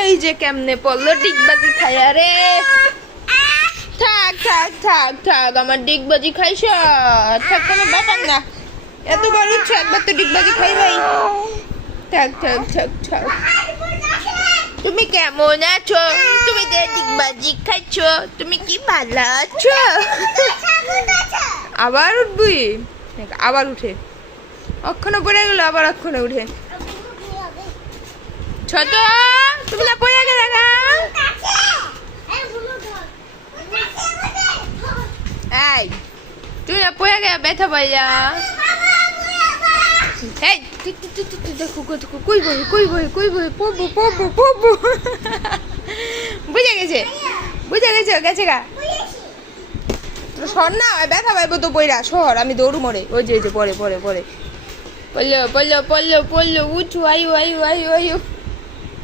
এই যে কেমনে পড়লো ডিগবাজি খাইয়া রে। থাক থাক থাক থাক আমার ডিগবাজি খাইছ। থাক কোনো ব্যাপার না, এতবার উঠছো একবার তো ডিগবাজি খাইবাই। থাক থাক থাক থাক। তুমি কেমন আছো? তুমি যে ডিগবাজি খাইছ, তুমি কি ভালো আছো? আবার উঠবি? আবার উঠে অক্ষণে পড়ে গেল, আবার অক্ষণে উঠে। ছোট তুমি না পড়ে গেলে না? এই তুই না পড়ে গেলে ব্যথা পাইয়া। এই দেখো কই বই কই বই কই বই পড়বো পড়বো পড়বো। বুঝে গেছে বুঝে গেছে গেছে গা। সর না, ব্যথা পাইবো তো বইরা সর, আমি দৌড়ু মরে। ওই যে পরে পরে পরে পড়লো পড়লো পড়লো পড়লো উঠু আয়ু আয়ু আয়ু আয়ু।